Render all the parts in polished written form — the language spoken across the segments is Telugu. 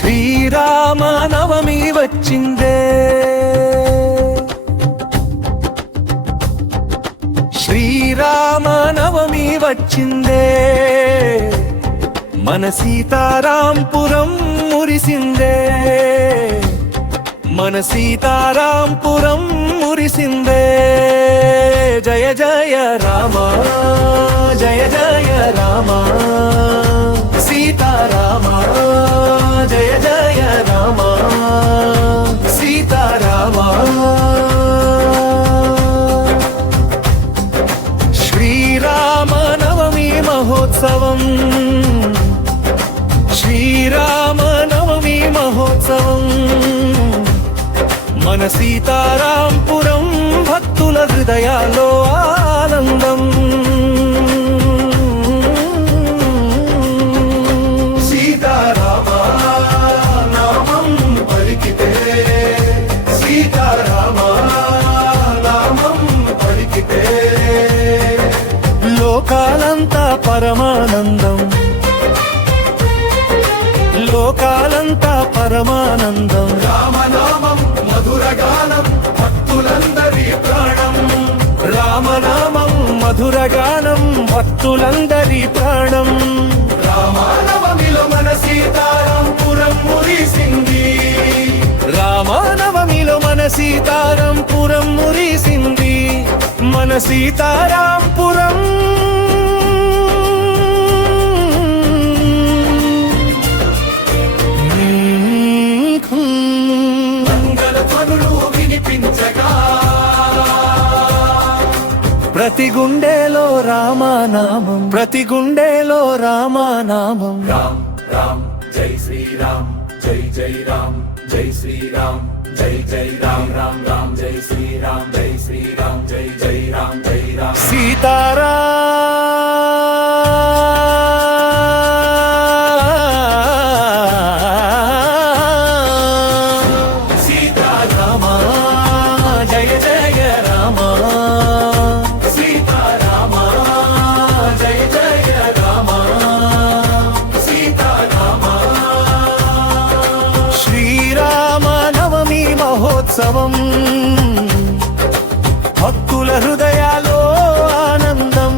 శ్రీరామ నవమి వచ్చిందే, శ్రీరామ నవమి వచ్చిందే, మన సీతారాంపురం మురిసిందే, మన సీతారాంపురం మురిసిందే. జయ జయ రామ, జయ జయ రామ, సీతారామ జయ జయ రామ, సీతారామ. శ్రీరామ నవమి మహోత్సవం, శ్రీరామ నవమి మహోత్సవం, మన సీతారాంపురం భక్తుల హృదయాల్లో ఆనందం. సీతారామ నామం పలికితే, సీతారామ నామం పలికితే లోకాలంతా పరమానందం, లోకాలంతా పరమానందం. రామనామం మధురగానం భక్తులందరి ప్రాణం, రామనామం మధురగానం భక్తులందరి ప్రాణం. రామనవమిలో మన సీతారాంపురం మురిసింది, రామనవమిలో మన సీతారాంపురం మురిసింది, మన సీతారాంపురం. ప్రతి గుండెలో రామనామం, ప్రతి గుండెలో రామనామం. రామ్ రామ్ జై శ్రీరామ్, జై జై రామ్, జై శ్రీరామ్, జై జై రామ్, రామ్ రామ్ జై శ్రీరామ్, జై శ్రీరామ్, జై జై రామ్, జై రామ్. సీతారామ సీతారామ జయ జయ రామ, సీతారామ జయ జయ రామ, సీతారామ. శ్రీరామ నవమి మహోత్సవం, భక్తుల హృదయాలో ఆనందం.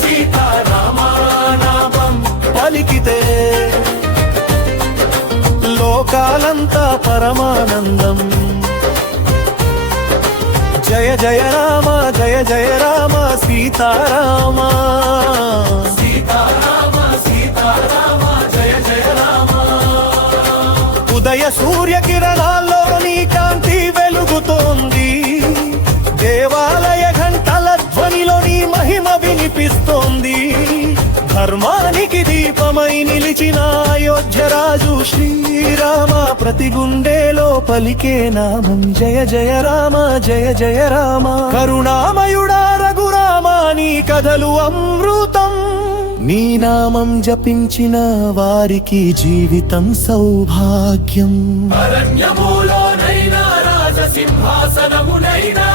సీతారామ నామం పలికితే లోకాలంతా పరమానందం. జయ జయ రామ, జయ జయ రామ, సీతారామ, సీతారామ, సీతారామ జయ జయ రామ. ఉదయ సూర్య కిరణాల్లో నీ కాంతి వెలుగుతోంది, దేవాలయ ఘంటల ధ్వనిలో నీ మహిమ వినిపిస్తోంది. ధర్మానికి దీపమై నిలిచిన అయోధ్య రాజు శ్రీరామ, ప్రతి గుండెలో పలికే నామం. జయ జయ రామ, జయ జయ రామ, కరుణామయుడా రఘురామ, నీ కథలు అమృతం. నీ నామం జపించిన వారికి జీవితం సౌభాగ్యం. అరణ్యములోనైనా రాజసింహాసనమునైనా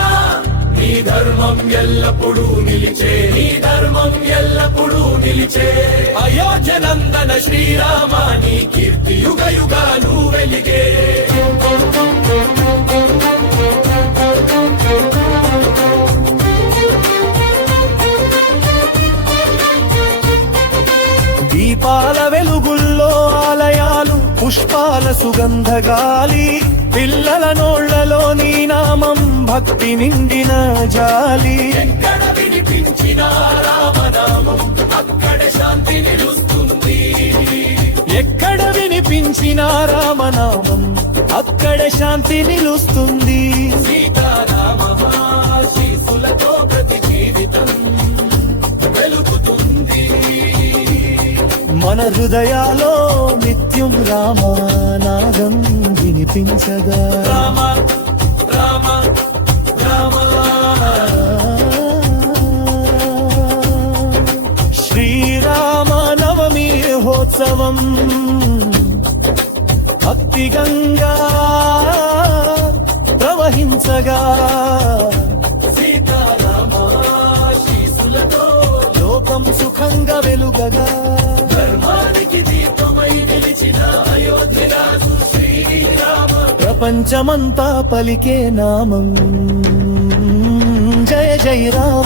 నీ ధర్మం ఎల్లప్పుడూ నిలిచే, నీ ధర్మం ఎల్లప్పుడూ నిలిచే. అయోధ్య నందన శ్రీరామ నీ కీర్తి యుగ యుగాలు వెలిగే. దీపాల వెలుగుల్లో ఆలయాలు, పుష్పాల సుగంధగాలి, పిల్లల నోళ్లలో నీ నామం భక్తి నిండిన జాలి. ఎక్కడ వినిపించిన రామనామం అక్కడ శాంతి నిలుస్తుంది, ఎక్కడ వినిపించిన రామనామం అక్కడ శాంతి నిలుస్తుంది. సీతారామశీసులతో ప్రతి జీవితం వెలుగుతుంది. మన హృదయాలో నిత్యం రామనాదం వినిపించగా. రామ రామ రామ. శ్రీరామ నవమి మహోత్సవం, భక్తి గంగా ప్రవహించగా. సీతారామశీసులతో లోకం సుఖంగా వెలుగగా. ధర్మానికి దీపమై నిలిచిన ప్రపంచమంతా పలికే నామం జయ జయ రామ